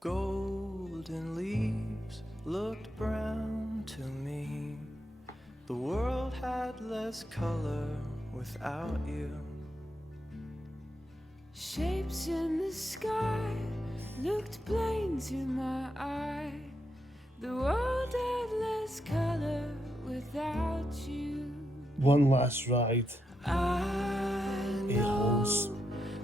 Golden leaves looked brown to me. The world had less color without you. Shapes in the sky looked plain to my eye. The world had less color without you. One last ride. I A-holes. know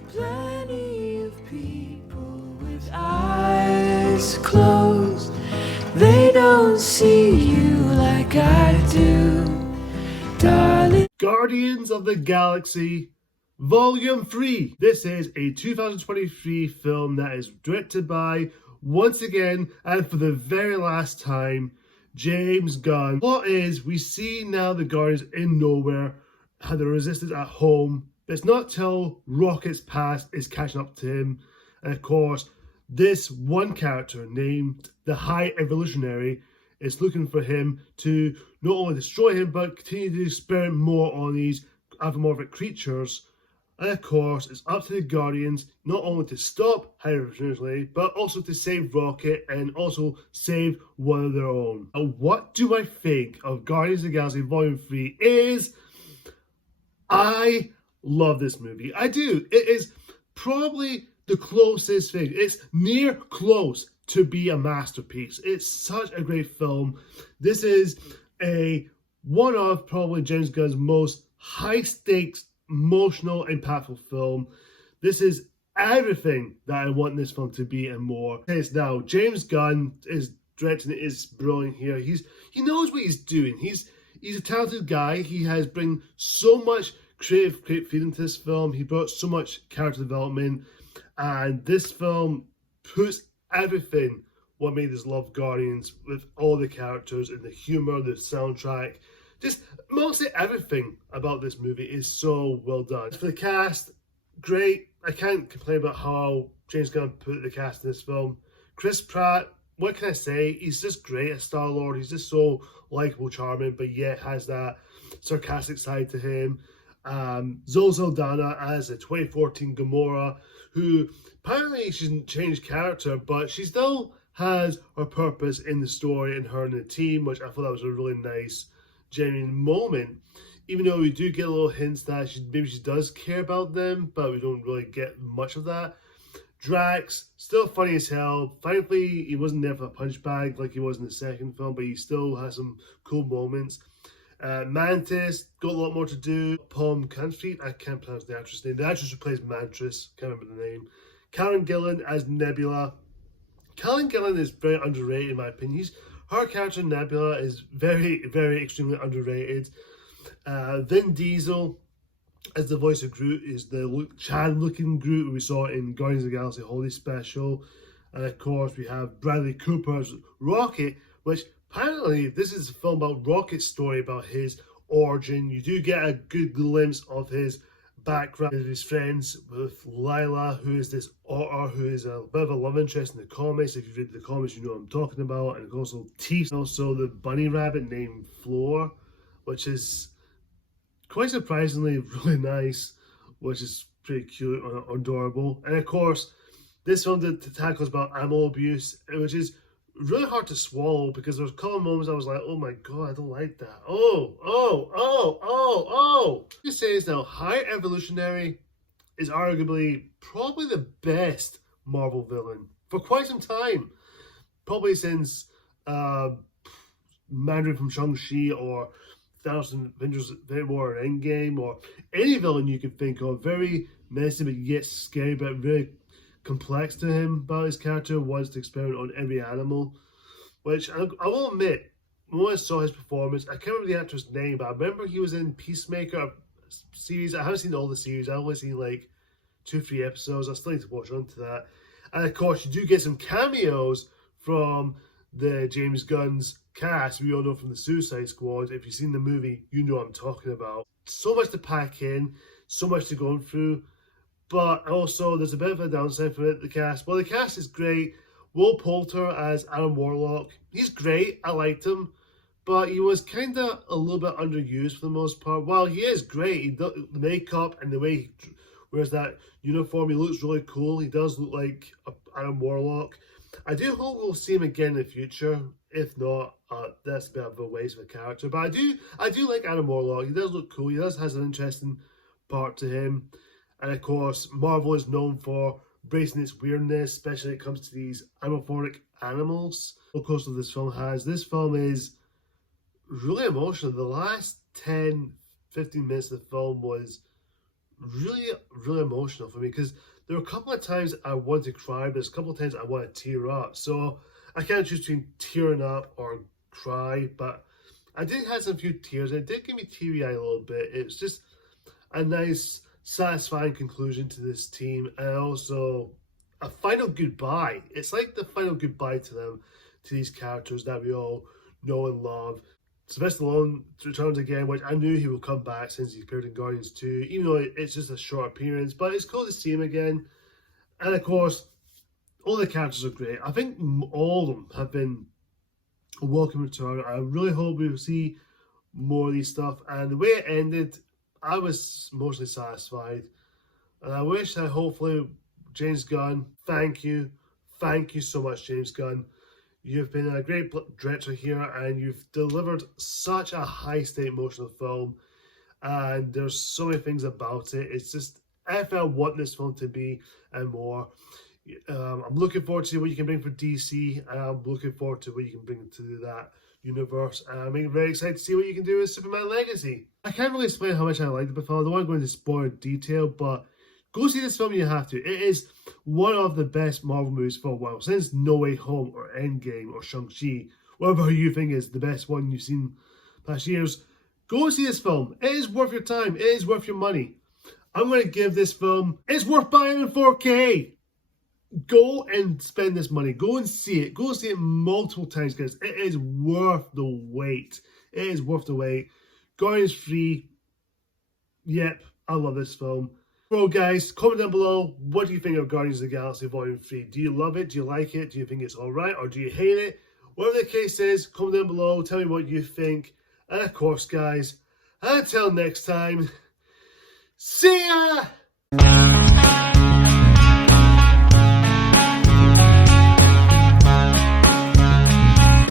plenty of people with eyes closed. They don't see you like I do, darling. Guardians of the Galaxy Volume 3. This is a 2023 film that is directed by, once again, and for the very last time, James Gunn. What is, we see now the Guardians in nowhere, how the resistance at home. It's not till Rocket's past is catching up to him. And of course, this one character named the High Evolutionary is looking for him to not only destroy him, but continue to experiment more on these anthropomorphic creatures. And of course, it's up to the Guardians not only to stop High Evolutionary, but also to save Rocket and also save one of their own. And what do I think of Guardians of the Galaxy Volume 3 is, I love this movie. I do. It is probably the closest thing. It's near close to be a masterpiece. It's such a great film. This is one of probably James Gunn's most high stakes, emotional, impactful film. This is everything that I want this film to be and more. It's now James Gunn is directing it, is brilliant here. He knows what he's doing. He's a talented guy. He has bring so much creative feeling to this film. He brought so much character development, and this film puts everything what made us love Guardians, with all the characters and the humor, the soundtrack, just mostly everything about this movie is so well done. For the cast, great. I can't complain about how James Gunn put the cast in this film. Chris Pratt, what can I say? He's just great as Star-Lord. He's just so likable, charming, but yet has that sarcastic side to him. Zoe Saldana as a 2014 Gamora, who apparently she didn't change character, but she still has her purpose in the story and her and the team, which I thought that was a really nice, genuine moment. Even though we do get little hints that maybe she does care about them, but we don't really get much of that. Drax, still funny as hell. Thankfully, he wasn't there for the punch bag like he was in the second film, but he still has some cool moments. Mantis, got a lot more to do. Palm Canfrey, I can't pronounce the actress' name. The actress who plays Mantis, can't remember the name. Karen Gillan as Nebula. Karen Gillan is very underrated in my opinion. Her character Nebula is very, very extremely underrated. Vin Diesel as the voice of Groot is the Chad-looking Groot we saw in Guardians of the Galaxy Holiday Special. And of course we have Bradley Cooper as Rocket, which apparently this is a film about Rocket's story, about his origin. You do get a good glimpse of his background, his friends with Lila, who is this otter, who is a bit of a love interest in the comics. If you've read the comics, you know what I'm talking about. And also Teeth, also the bunny rabbit named Floor, which is quite surprisingly really nice, which is pretty cute and adorable. And of course, this film tackles about animal abuse, which is really hard to swallow, because there's a couple of moments I was like, oh my god, I don't like that. You say is now, High Evolutionary is arguably probably the best Marvel villain for quite some time. Probably since Mandarin from Shang-Chi, or Thousand Avengers Infinity War or Endgame, or any villain you can think of. Very menacing but yet scary, but very complex to him about his character. Wants to experiment on every animal, which I will admit, when I saw his performance, I can't remember the actor's name, but I remember he was in Peacemaker series. I haven't seen all the series. I've only seen like 2-3 episodes. I still need to watch on to that. And of course, you do get some cameos from the James Gunn's cast. We all know from the Suicide Squad. If you've seen the movie, you know what I'm talking about. So much to pack in, so much to go through. But also, there's a bit of a downside for it, the cast. Well, the cast is great. Will Poulter as Adam Warlock. He's great. I liked him. But he was kind of a little bit underused for the most part. While he is great, the makeup and the way he wears that uniform, he looks really cool. He does look like Adam Warlock. I do hope we'll see him again in the future. If not, that's a bit of a waste of a character. But I do like Adam Warlock. He does look cool. He does has an interesting part to him. And of course, Marvel is known for bracing its weirdness, especially when it comes to these amorphic animals. Of course, what this film has. This film is really emotional. The last 10, 15 minutes of the film was really, really emotional for me because there were a couple of times I wanted to cry, but there's a couple of times I want to tear up. So I can't choose between tearing up or cry, but I did have some few tears. It did give me teary-eyed a little bit. It's just a nice, satisfying conclusion to this team, and also a final goodbye. It's like the final goodbye to them, to these characters that we all know and love. Sylvester Stallone returns again, which I knew he would come back since he appeared in Guardians 2, even though it's just a short appearance, but it's cool to see him again. And of course, all the characters are great. I think all of them have been a welcome return. I really hope we will see more of these stuff. And the way it ended, I was mostly satisfied. And I wish that hopefully James Gunn, thank you. Thank you so much, James Gunn. You've been a great director here, and you've delivered such a high-state emotional film. And there's so many things about it. It's just everything I want this film to be and more. I'm looking forward to see what you can bring for DC, and I'm looking forward to what you can bring to that universe. And I'm very excited to see what you can do with Superman Legacy. I can't really explain how much I liked the film. I don't want to go into spoiler detail, but go see this film, you have to. It is one of the best Marvel movies for a while. Since No Way Home or Endgame or Shang-Chi, whatever you think is the best one you've seen past years, go see this film. It is worth your time. It is worth your money. I'm going to give this film, it's worth buying in 4K. Go and spend this money. Go and see it. Go see it multiple times, guys. It is worth the wait. It is worth the wait. Guardians 3. Yep, I love this film. Well, guys, comment down below. What do you think of Guardians of the Galaxy Volume 3? Do you love it? Do you like it? Do you think it's alright? Or do you hate it? Whatever the case is, comment down below. Tell me what you think. And of course, guys, until next time, see ya!